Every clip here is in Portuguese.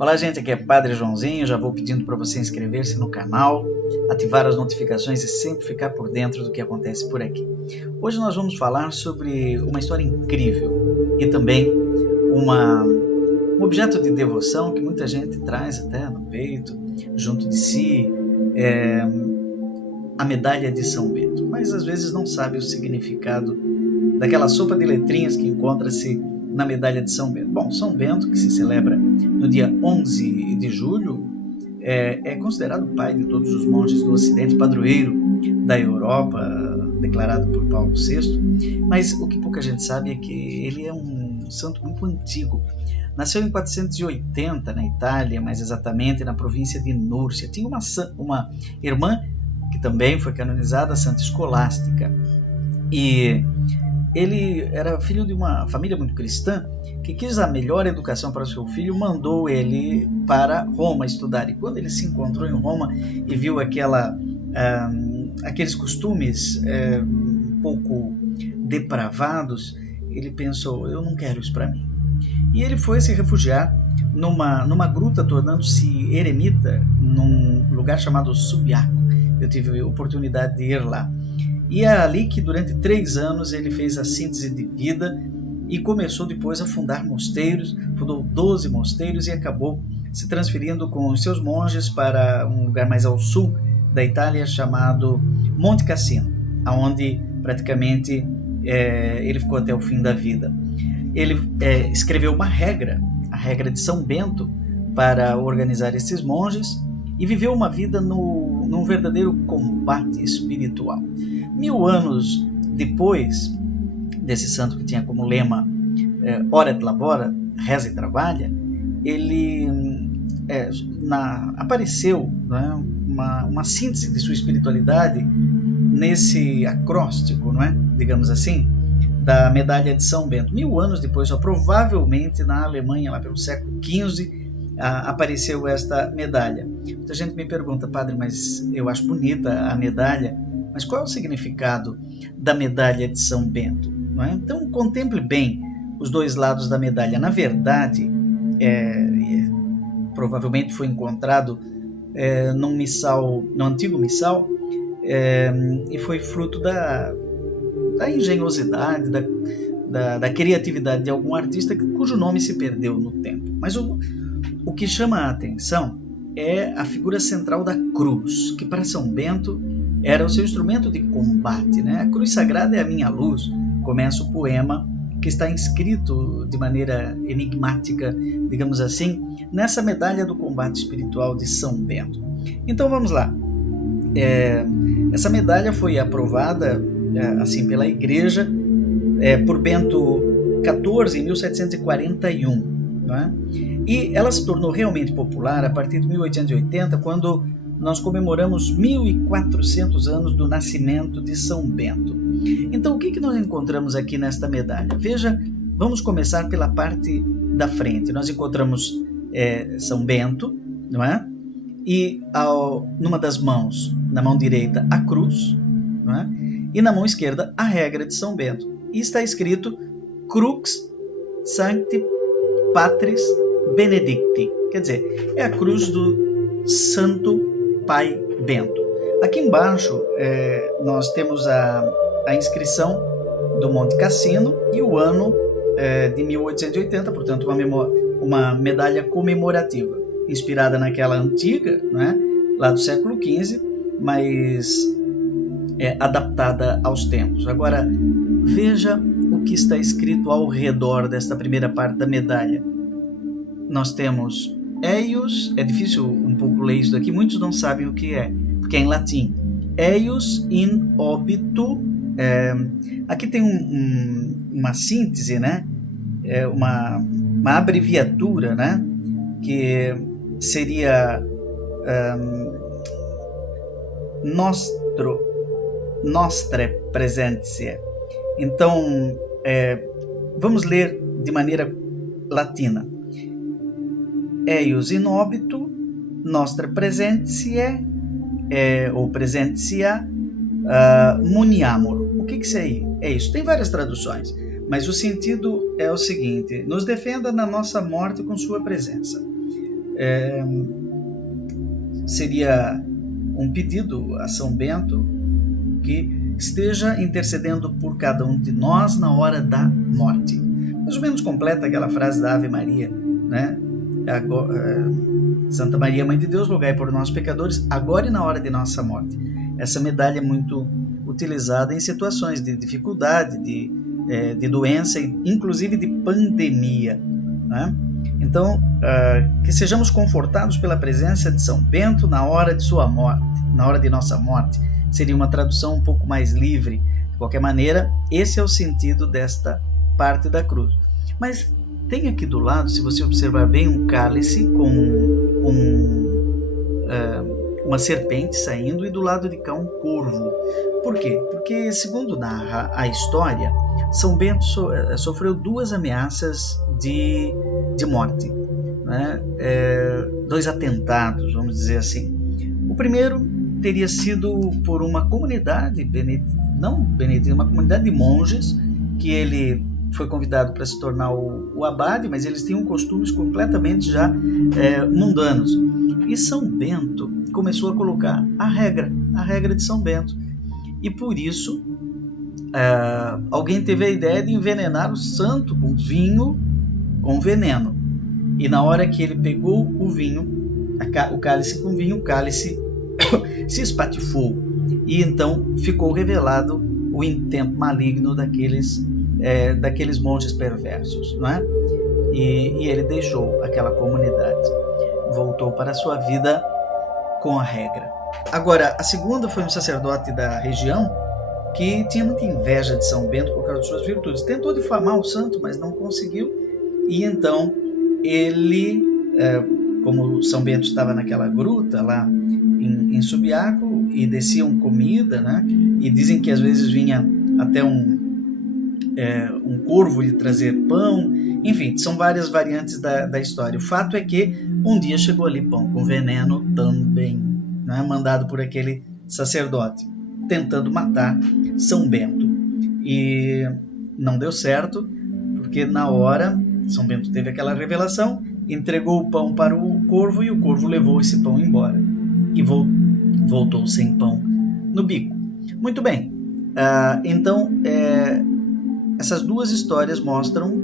Olá, gente, aqui é Padre Joãozinho. Já vou pedindo para você inscrever-se no canal, ativar as notificações e sempre ficar por dentro do que acontece por aqui. Hoje nós vamos falar sobre uma história incrível e também um objeto de devoção que muita gente traz até no peito, junto de si, a medalha de São Bento, mas às vezes não sabe o significado daquela sopa de letrinhas que encontra-se na medalha de São Bento. Bom, São Bento, que se celebra no dia 11 de julho, é considerado o pai de todos os monges do Ocidente, padroeiro da Europa, declarado por Paulo VI, mas o que pouca gente sabe é que ele é um santo muito antigo. Nasceu em 480 na Itália, mais exatamente na província de Núrcia. Tinha uma irmã que também foi canonizada, Santa Escolástica, e ele era filho de uma família muito cristã que quis a melhor educação para o seu filho, mandou ele para Roma estudar. E quando ele se encontrou em Roma e viu aqueles costumes um pouco depravados, ele pensou: eu não quero isso para mim. E ele foi se refugiar numa gruta, tornando-se eremita num lugar chamado Subiaco. Eu tive a oportunidade de ir lá. E é ali que durante 3 anos ele fez a síntese de vida e começou depois a fundar mosteiros, fundou 12 mosteiros e acabou se transferindo com os seus monges para um lugar mais ao sul da Itália chamado Monte Cassino, onde praticamente ele ficou até o fim da vida. Ele escreveu uma regra, a regra de São Bento, para organizar esses monges e viveu uma vida num verdadeiro combate espiritual. 1000 anos depois desse santo que tinha como lema Ora et labora, reza e trabalha, ele apareceu, né, uma síntese de sua espiritualidade nesse acróstico, não é? Digamos assim, da medalha de São Bento. 1000 anos depois, provavelmente na Alemanha, lá pelo século XV, apareceu esta medalha. Muita gente me pergunta: padre, mas eu acho bonita a medalha, mas qual é o significado da medalha de São Bento? Não é? Então, contemple bem os dois lados da medalha. Na verdade, provavelmente foi encontrado no antigo missal, e foi fruto da engenhosidade, da criatividade de algum artista cujo nome se perdeu no tempo. Mas o que chama a atenção é a figura central da cruz, que para São Bento era o seu instrumento de combate, né? A cruz sagrada é a minha luz, começa o poema que está inscrito de maneira enigmática, digamos assim, nessa medalha do combate espiritual de São Bento. Então vamos lá. Essa medalha foi aprovada assim pela Igreja por Bento XIV em 1741, não é? E ela se tornou realmente popular a partir de 1880, quando nós comemoramos 1400 anos do nascimento de São Bento. Então, o que nós encontramos aqui nesta medalha? Veja, vamos começar pela parte da frente. Nós encontramos São Bento, não é? E numa das mãos, na mão direita, a cruz, não é? E na mão esquerda, a regra de São Bento. E está escrito Crux Sancti Patris Benedicti, quer dizer, é a cruz do Santo Pai Bento. Aqui embaixo nós temos a inscrição do Monte Cassino e o ano de 1880, portanto uma medalha comemorativa, inspirada naquela antiga, né, lá do século XV, mas adaptada aos tempos. Agora, veja o que está escrito ao redor desta primeira parte da medalha. Nós temos Eius, é difícil um pouco ler isso daqui, muitos não sabem o que é, porque é em latim. Eius in obitu, aqui tem uma síntese, né? Uma abreviatura, né? Que seria nostre presentiae. Então, vamos ler de maneira latina. Eius in obitu, nostre presentiae, ou presentia, muniamur. O que isso aí? É isso. Tem várias traduções, mas o sentido é o seguinte: nos defenda na nossa morte com sua presença. seria um pedido a São Bento que esteja intercedendo por cada um de nós na hora da morte. Mais ou menos completa aquela frase da Ave Maria, né? Santa Maria, Mãe de Deus, rogai por nós pecadores, agora e na hora de nossa morte. Essa medalha é muito utilizada em situações de dificuldade, de doença, inclusive de pandemia, né? Então, que sejamos confortados pela presença de São Bento na hora de sua morte, na hora de nossa morte. Seria uma tradução um pouco mais livre. De qualquer maneira, esse é o sentido desta parte da cruz. Mas tem aqui do lado, se você observar bem, um cálice com uma serpente saindo e do lado de cá um corvo. Por quê? Porque, segundo narra a história, São Bento sofreu 2 ameaças de morte, né? 2 atentados, vamos dizer assim. O primeiro teria sido por uma comunidade, uma comunidade de monges, que ele foi convidado para se tornar o abade, mas eles tinham costumes completamente já mundanos. E São Bento começou a colocar a regra de São Bento. E por isso, alguém teve a ideia de envenenar o santo com vinho, com veneno. E na hora que ele pegou o vinho, o cálice com vinho, o cálice se espatifou. E então ficou revelado o intento maligno daqueles monges perversos, não é? E ele deixou aquela comunidade, voltou para a sua vida com a regra. Agora, a segunda foi um sacerdote da região que tinha muita inveja de São Bento por causa de suas virtudes. Tentou difamar o santo, mas não conseguiu. E então ele, como São Bento estava naquela gruta lá em Subiaco e desciam comida, né? E dizem que às vezes vinha até um corvo lhe trazer pão. Enfim, são várias variantes da história. O fato é que um dia chegou ali pão com veneno também, né? Mandado por aquele sacerdote, tentando matar São Bento. E não deu certo, porque na hora São Bento teve aquela revelação, entregou o pão para o corvo e o corvo levou esse pão embora. E voltou sem pão no bico. Muito bem, então essas 2 histórias mostram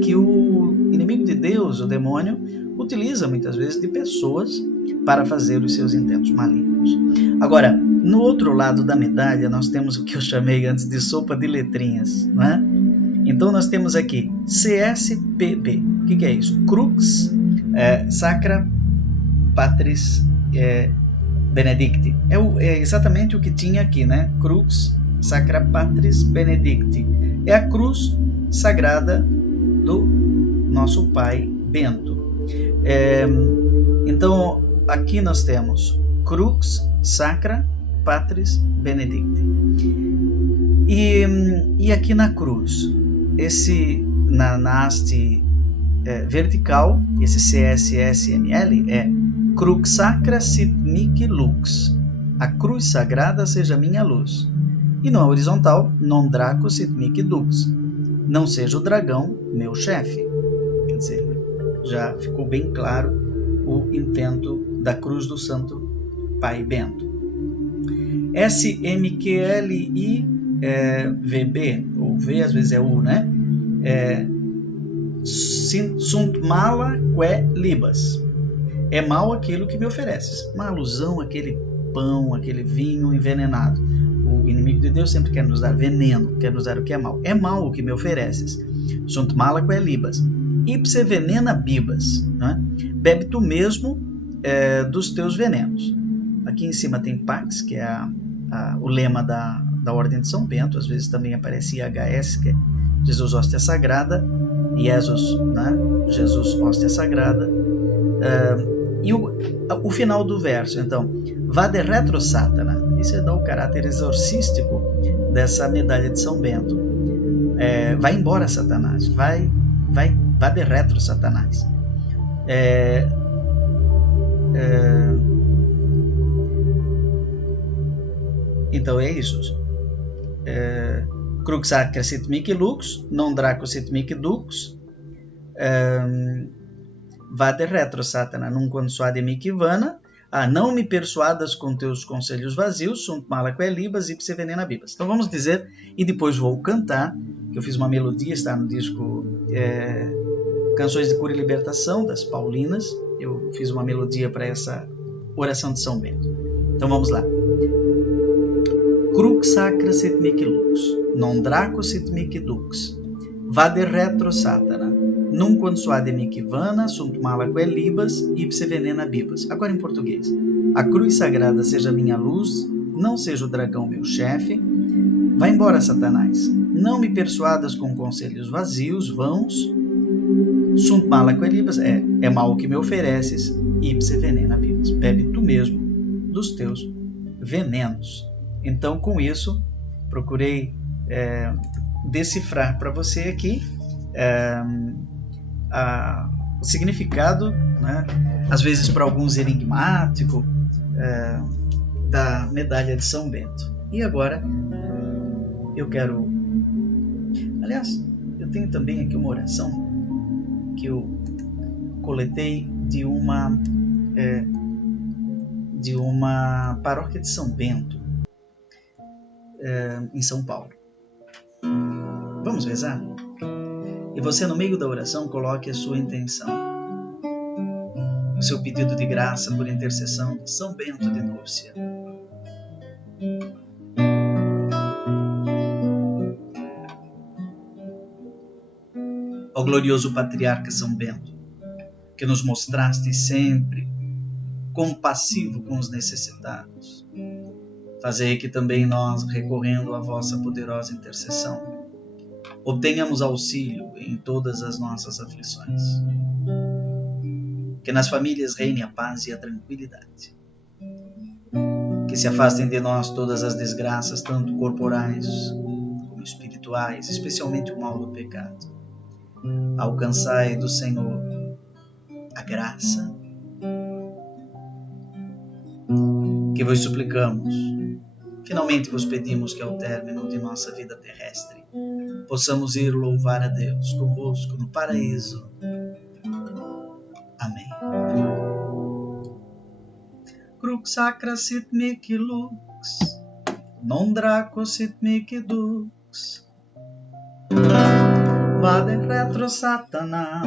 que o inimigo de Deus, o demônio, utiliza muitas vezes de pessoas para fazer os seus intentos malignos. Agora, no outro lado da medalha, nós temos o que eu chamei antes de sopa de letrinhas, né? Então nós temos aqui CSPB. O que é isso? Crux Sacra Patris Benedicti. É exatamente o que tinha aqui, né? Crux Sacra Patris Benedicti. É a cruz sagrada do nosso pai Bento. Então, aqui nós temos Crux Sacra Patris Benedicti. E aqui na cruz, na haste vertical, esse CSSML é Crux Sacra Sit Mihi Lux. A cruz sagrada seja minha luz. E na horizontal, Non Draco Sit Mihi Dux. Não seja o dragão meu chefe. Quer dizer, já ficou bem claro o intento da cruz do Santo Pai Bento. SMQLIVB, ou V às vezes é U, né? Sunt mala que libas. É mal aquilo que me ofereces. Uma alusão àquele pão, aquele vinho envenenado. O inimigo de Deus sempre quer nos dar veneno, quer nos dar o que é mal. É mal o que me ofereces. Sunt mala que libas. Ipse venena bibas. Né? Bebe tu mesmo dos teus venenos. Aqui em cima tem Pax, que é o lema da Ordem de São Bento. Às vezes também aparece IHS, que é Jesus Hóstia Sagrada. Jesus, né? Jesus Hóstia Sagrada. E o final do verso, então, vade retro Satana. Isso dá o caráter exorcístico dessa medalha de São Bento. Vai embora, Satanás. Vade retro, Satanás. Então é isso. Crux Sacra Sit Mihi Lux, Non Draco Sit Mihi Dux. Vade retro, Satana, nunquam suade mihi vana. Não me persuadas com teus conselhos vazios, sunt malaque libas ipse venena bibas. Então vamos dizer, e depois vou cantar, que eu fiz uma melodia, está no disco Canções de Cura e Libertação, das Paulinas. Eu fiz uma melodia para essa oração de São Bento. Então vamos lá. Crux sacra sit mihi lux, non draco sit mihi dux, vade retro, Satana, nunquam suade mihi vana, sunt malaque libas, ipse venena bibas. Agora em português. A cruz sagrada seja minha luz, não seja o dragão meu chefe. Vai embora, Satanás. Não me persuadas com conselhos vazios, vãos. Sunt malaque libas, é mal o que me ofereces, ipse venena bibas. Bebe tu mesmo dos teus venenos. Então, com isso, procurei decifrar para você aqui o significado, né, às vezes para alguns enigmático, da medalha de São Bento. E agora, eu quero... Aliás, eu tenho também aqui uma oração que eu coletei de uma paróquia de São Bento, em São Paulo. Vamos rezar? E você, no meio da oração, coloque a sua intenção, o seu pedido de graça por intercessão de São Bento de Núrcia. Ó glorioso patriarca São Bento, que nos mostraste sempre compassivo com os necessitados, fazei que também nós, recorrendo à vossa poderosa intercessão, obtenhamos auxílio em todas as nossas aflições. Que nas famílias reine a paz e a tranquilidade. Que se afastem de nós todas as desgraças, tanto corporais como espirituais, especialmente o mal do pecado. Alcançai do Senhor a graça que vos suplicamos. Finalmente vos pedimos que ao término de nossa vida terrestre possamos ir louvar a Deus convosco no paraíso. Amém. Crux sacra sit mihi lux, non draco sit mihi dux, vade retro, Satana,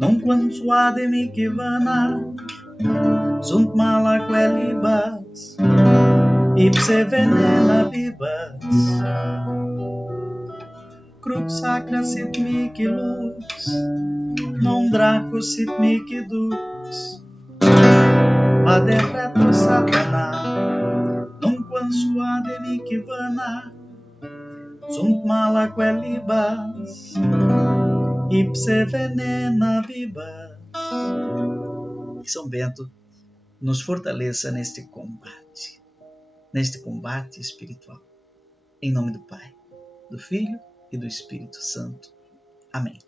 nunquam suade mihi vana, sunt malaque libas, ipse venena bibas. Crux sacra sit mihi lux, non draco sit mihi dux, vade retro, Satana, nunquam suade mihi vana, sunt malaque libas, ipse venena bibas. Que São Bento nos fortaleça neste combate espiritual. Em nome do Pai, do Filho e do Espírito Santo. Amém.